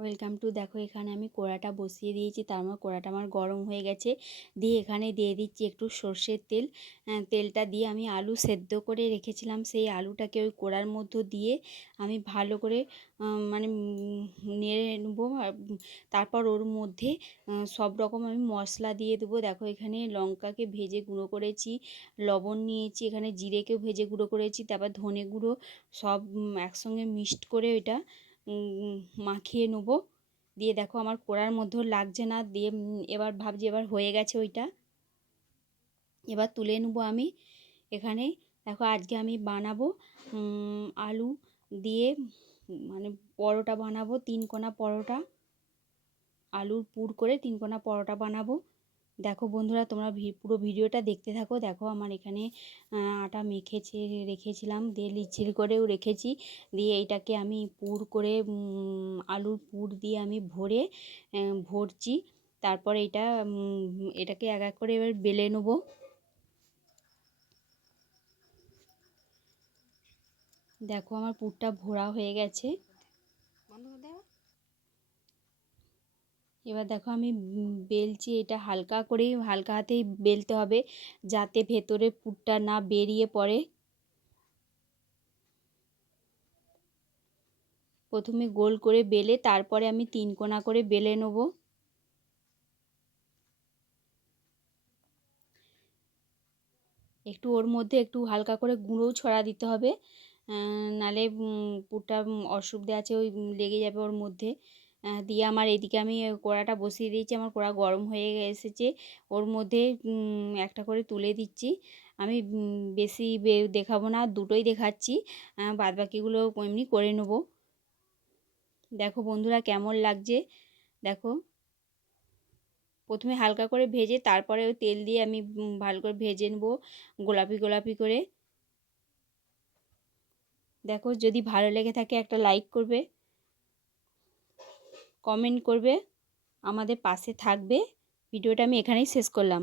Welcome to দেখো এখানে আমি কড়াটা বসিয়ে দিয়েছি তার মধ্যে কড়াটা আমার গরম হয়ে গেছে। দিয়ে এখানে দিয়ে দিচ্ছি একটু সর্ষের তেল। তেলটা দিয়ে আমি আলু সেদ্ধ করে রেখেছিলাম সেই আলুটাকে ওই কড়ার মধ্যে দিয়ে আমি ভালো করে মানে নেড়ে নেব। তারপর ওর মধ্যে সব রকম আমি মশলা দিয়ে দেবো। দেখো এখানে লঙ্কাকে ভেজে গুঁড়ো করেছি লবণ নিয়েছি এখানে জিরেকেও ভেজে গুঁড়ো করেছি তারপর ধনে গুঁড়ো সব একসঙ্গে মিক্সড করে উম, মাখিয়ে নেব। দিয়ে দেখো আমার কোড়ার মধ্যেও লাগছে না। দিয়ে এবার ভাবছি এবার হয়ে গেছে ওইটা। এবার তুলে নেব আমি এখানে। দেখো আজকে আমি বানাবো আলু দিয়ে মানে পরোটা বানাবো তিন কোনা পরোটা। আলুর পুর করে তিন কোনা পরোটা বানাবো। দেখো বন্ধুরা, তোমরা পুরো ভিডিওটা দেখতে থাকো। দেখো আমার এখানে আটা মেখেছে, রেখেছিলাম, দিয়ে লিচির করেও রেখেছি। দিয়ে এইটাকে আমি পুর করে আলুর পুর দিয়ে আমি ভরে ভরছি। তারপর এটা এটাকে এক এক করে এবার বেলে নেব। দেখো আমার পুরটা ভরা হয়ে গেছে। এবার দেখো আমি বেলছি এটা হালকা করেই, হালকা হাতেই বেলতে হবে যাতে ভেতরে পুরটা না বেরিয়ে পড়ে। প্রথমে গোল করে বেলে, তারপরে আমি তিন কোনা করে বেলে নেব। একটু ওর মধ্যে একটু হালকা করে গুঁড়োও ছড়া দিতে হবে। নালে পুরটা অসুবিধে আছে, ওই লেগে যাবে ওর মধ্যে। দিয়ে আমার এদিকে আমি কড়াটা বসিয়ে দিয়েছি। আমার কড়া গরম হয়ে এসেছে। ওর মধ্যে একটা করে তুলে দিচ্ছি। আমি বেশি দেখাবো না, দুটোই দেখাচ্ছি। বাদ বাকিগুলো এমনি করে নেব। দেখো বন্ধুরা কেমন লাগছে? দেখো। প্রথমে হালকা করে ভেজে তারপরে তেল দিয়ে আমি ভালো করে ভেজে নেব, গোলাপি গোলাপি করে। দেখো যদি ভালো লেগে থাকে একটা লাইক করবে। কমেন্ট করবে আমাদের পাশে থাকবে। ভিডিওটা আমি এখানেই শেষ করলাম।